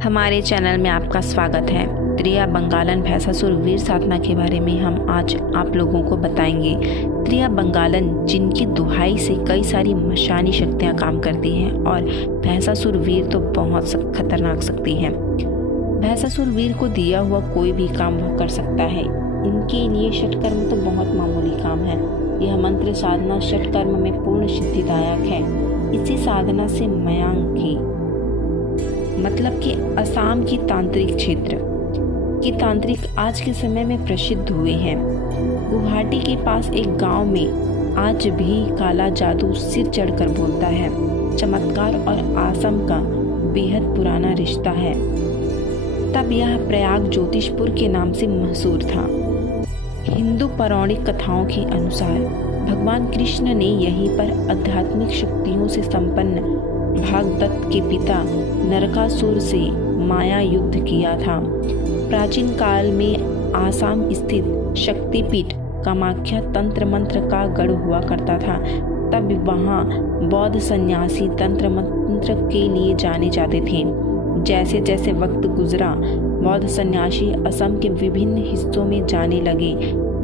हमारे चैनल में आपका स्वागत है। त्रिया बंगालन भैंसासुर वीर साधना के बारे में हम आज आप लोगों को बताएंगे। त्रिया बंगालन जिनकी दुहाई से कई सारी मशानी शक्तियाँ काम करती हैं और भैंसासुर वीर तो बहुत खतरनाक शक्ति है। भैंसासुर वीर को दिया हुआ कोई भी काम वो कर सकता है। इनके लिए षटकर्म तो बहुत मामूली काम है। यह मंत्र साधना षटकर्म में पूर्ण सिद्धिदायक है। इसी साधना से मयांग की मतलब कि असम की तांत्रिक क्षेत्र की तांत्रिक आज के समय में प्रसिद्ध हुए हैं। गुवाहाटी के पास एक गांव में आज भी काला जादू सिर चढ़कर बोलता है। चमत्कार और असम का बेहद पुराना रिश्ता है। तब यह प्रयाग ज्योतिषपुर के नाम से मशहूर था। हिंदू पौराणिक कथाओं के अनुसार भगवान कृष्ण ने यहीं पर आध्यात्मिक शक्तियों से संपन्न भागदत्त के पिता नरकासुर से माया युद्ध किया था। प्राचीन काल में आसाम स्थित शक्तिपीठ कामाख्या तंत्र मंत्र का गढ़ हुआ करता था। तब वहाँ बौद्ध सन्यासी तंत्र मंत्र के लिए जाने जाते थे। जैसे जैसे वक्त गुजरा बौद्ध सन्यासी असम के विभिन्न हिस्सों में जाने लगे।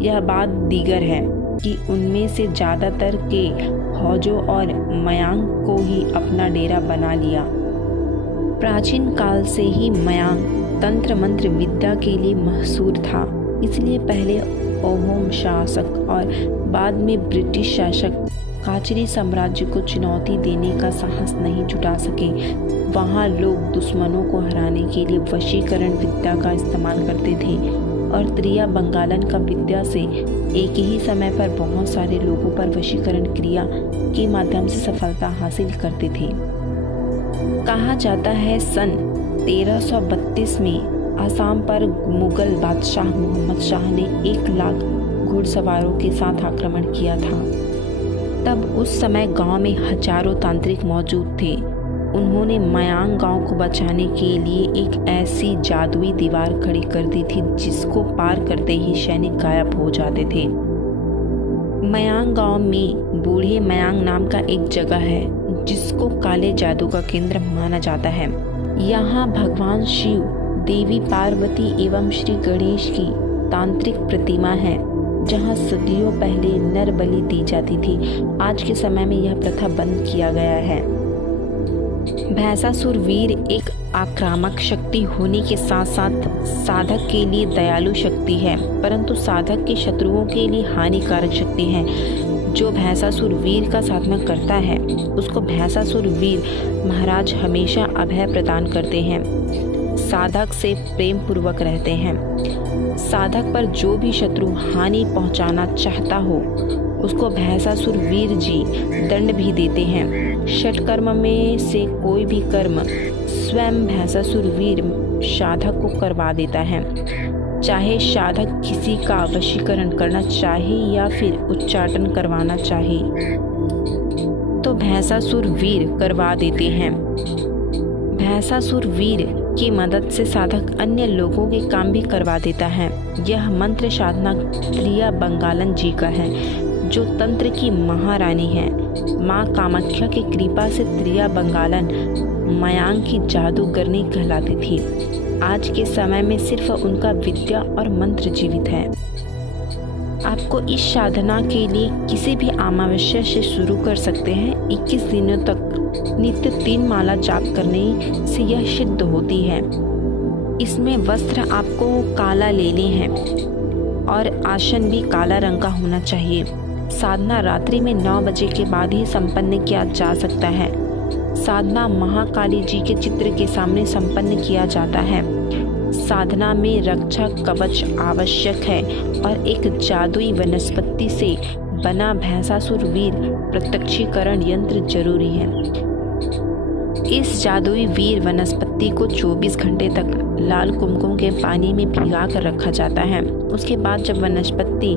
यह बात दीगर है कि उनमें से ज़्यादातर के हौजों और मयांग को ही अपना डेरा बना लिया। प्राचीन काल से ही मयांग तंत्र मंत्र विद्या के लिए मशहूर था। इसलिए पहले अहोम शासक और बाद में ब्रिटिश शासक काचरी साम्राज्य को चुनौती देने का साहस नहीं जुटा सके। वहाँ लोग दुश्मनों को हराने के लिए वशीकरण विद्या का इस्तेमाल करते थे और त्रिया बंगालन का विद्या से एक ही समय पर बहुत सारे लोगों पर वशीकरण क्रिया के माध्यम से सफलता हासिल करते थे। कहा जाता है सन 1332 में असम पर मुगल बादशाह मोहम्मद शाह ने 1 लाख घुड़सवारों के साथ आक्रमण किया था। तब उस समय गांव में हजारों तांत्रिक मौजूद थे। उन्होंने मयांग गांव को बचाने के लिए एक ऐसी जादुई दीवार खड़ी कर दी थी जिसको पार करते ही सैनिक गायब हो जाते थे। मयांग गांव में बूढ़े मयांग नाम का एक जगह है जिसको काले जादू का केंद्र माना जाता है। यहाँ भगवान शिव, देवी पार्वती एवं श्री गणेश की तांत्रिक प्रतिमा है जहाँ सदियों पहले नर बलि दी जाती थी। आज के समय में यह प्रथा बंद किया गया है। भैंसासुर वीर एक आक्रामक शक्ति होने के साथ साथ साधक के लिए दयालु शक्ति है, परंतु साधक के शत्रुओं के लिए हानिकारक शक्ति है। जो भैंसासुर वीर का साधना करता है उसको भैंसासुर वीर महाराज हमेशा अभय प्रदान करते हैं। साधक से प्रेम पूर्वक रहते हैं। साधक पर जो भी शत्रु हानि पहुंचाना चाहता हो उसको भैंसासुर वीर जी दंड भी देते हैं। षटकर्म में से कोई भी कर्म स्वयं भैंसासुर वीर साधक को करवा देता है। चाहे साधक किसी का वशीकरण करना चाहे या फिर उच्चाटन करवाना चाहे तो भैंसासुर वीर करवा देते हैं। भैंसासुर वीर की मदद से साधक अन्य लोगों के काम भी करवा देता है। यह मंत्र साधना त्रिया बंगालन जी का है जो तंत्र की महारानी है। माँ कामाख्या की कृपा से त्रिया बंगालन मयांग की जादूगरनी कहलाती थी। आज के समय में सिर्फ उनका विद्या और मंत्र जीवित है। आपको इस साधना के लिए किसी भी अमावस्या से शुरू कर सकते हैं। 21 दिनों तक नित्य 3 माला जाप करने से यह सिद्ध होती है। इसमें वस्त्र आपको काला लेने हैं और आसन भी काला रंग का होना चाहिए। साधना रात्रि में 9 बजे के बाद ही संपन्न किया जा सकता है। साधना महाकाली जी के चित्र के सामने संपन्न किया जाता है। साधना में रक्षा कवच आवश्यक है और एक जादुई वनस्पति से बना भैंसासुर वीर प्रत्यक्षीकरण यंत्र जरूरी है। इस जादुई वीर वनस्पति को 24 घंटे तक लाल कुमकुम के पानी में भिगा कर रखा जाता है। उसके बाद जब वनस्पति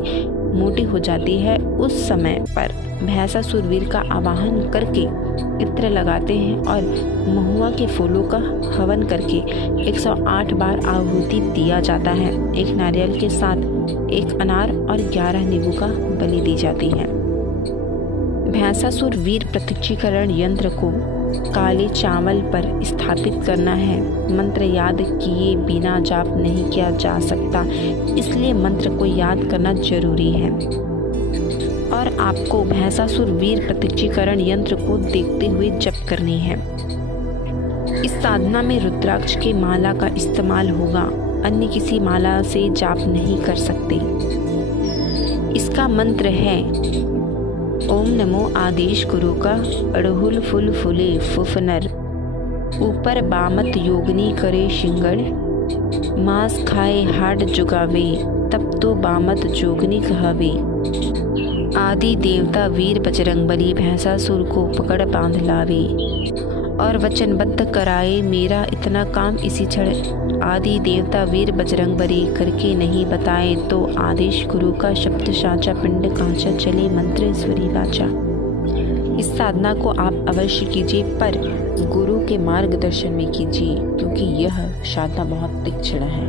मोटी हो जाती है उस समय पर भैंसासुर वीर का आवाहन करके इत्र लगाते हैं और महुआ के फूलों का हवन करके 108 बार आहुति दिया जाता है। एक नारियल के साथ 1 अनार और 11 नींबू का बलि दी जाती है। भैंसासुर वीर प्रत्यक्षीकरण यंत्र को काले चावल पर स्थापित करना है। मंत्र याद किए बिना जाप नहीं किया जा सकता, इसलिए मंत्र को याद करना जरूरी है। और आपको भैंसासुर वीर प्रत्यक्षीकरण यंत्र को देखते हुए जप करनी है। इस साधना में रुद्राक्ष की माला का इस्तेमाल होगा, अन्य किसी माला से जाप नहीं कर सकते। इसका मंत्र है ओम नमो आदेश गुरु का अड़हुल फुल फुले फुफनर, ऊपर बामत योगनी करे शिंगड़, मांस खाए हाड जुगावे, तब तो बामत जोगनी कहवे। आदि देवता वीर बजरंगबली भैंसासुर को पकड़ बांध लावे, और वचनबद्ध कराए मेरा इतना काम इसी क्षण। आदि देवता वीर बजरंगबली करके नहीं बताए, तो आदेश गुरु का शब्द साचा पिंड कांचा चले मंत्र ईश्वरी वाचा। इस साधना को आप अवश्य कीजिए, पर गुरु के मार्गदर्शन में कीजिए, क्योंकि यह साधना बहुत तीक्ष्ण है।